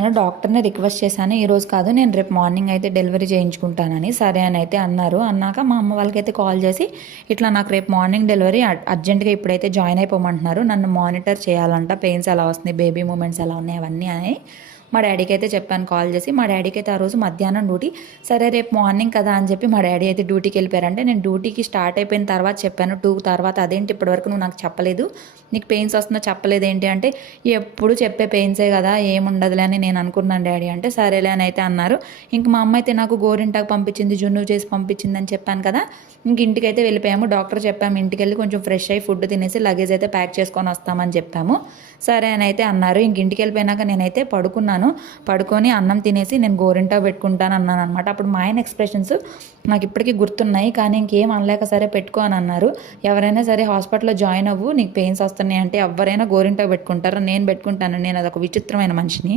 నేను డాక్టర్ని రిక్వెస్ట్ చేశాను ఈరోజు కాదు నేను రేపు మార్నింగ్ అయితే డెలివరీ చేయించుకుంటానని. సరే అని అయితే అన్నారు. అన్నాక మా అమ్మ వాళ్ళకైతే కాల్ చేసి ఇట్లా నాకు రేపు మార్నింగ్ డెలివరీ అర్జెంటుగా అర్జెంట్గా ఇప్పుడైతే జాయిన్ అయిపోమంటున్నారు. నన్ను మానిటర్ చేయాలంట పెయిన్స్ ఎలా వస్తున్నాయి బేబీ మూమెంట్స్ ఎలా ఉన్నాయి అవన్నీ అని మా డాడీకి అయితే చెప్పాను కాల్ చేసి మా డాడీకి అయితే ఆ రోజు మధ్యాహ్నం డ్యూటీ. సరే రేపు మార్నింగ్ కదా అని చెప్పి మా డాడీ అయితే డ్యూటీకి వెళ్ళిపోయారంటే నేను డ్యూటీకి స్టార్ట్ అయిపోయిన తర్వాత చెప్పాను టూ తర్వాత అదేంటి ఇప్పటివరకు నువ్వు నాకు చెప్పలేదు. నీకు పెయిన్స్ వస్తుందో చెప్పలేదు ఏంటి అంటే ఎప్పుడు చెప్పే పెయిన్సే కదా ఏముండదులే అని నేను అనుకున్నాను డాడీ అంటే సరేలే అని అయితే అన్నారు. ఇంక మా అమ్మ అయితే నాకు గోరింటాకు పంపించింది జున్ను చేసి పంపించింది అని చెప్పాను కదా ఇంక ఇంటికి అయితే వెళ్ళిపోయాము. డాక్టర్ చెప్పాము ఇంటికి వెళ్ళి కొంచెం ఫ్రెష్ అయ్యి ఫుడ్ తినేసి లగేజ్ అయితే ప్యాక్ చేసుకొని వస్తామని చెప్పాము. సరే అని అయితే అన్నారు. ఇంక ఇంటికి వెళ్ళిపోయినాక నేనైతే పడుకున్నాను. పడుకొని అన్నం తినేసి నేను గోరింటా పెట్టుకుంటాను అన్నాను అనమాట అప్పుడు మా ఆయన ఎక్స్ప్రెషన్స్ నాకు ఇప్పటికీ గుర్తున్నాయి కానీ ఇంకేం అనలేక సరే పెట్టుకో అని అన్నారు. ఎవరైనా సరే హాస్పిటల్లో జాయిన్ అవ్వు నీకు పెయిన్స్ వస్తున్నాయి అంటే ఎవరైనా గోరింటా పెట్టుకుంటారు నేను పెట్టుకుంటాను. నేను అదొక విచిత్రమైన మనిషిని.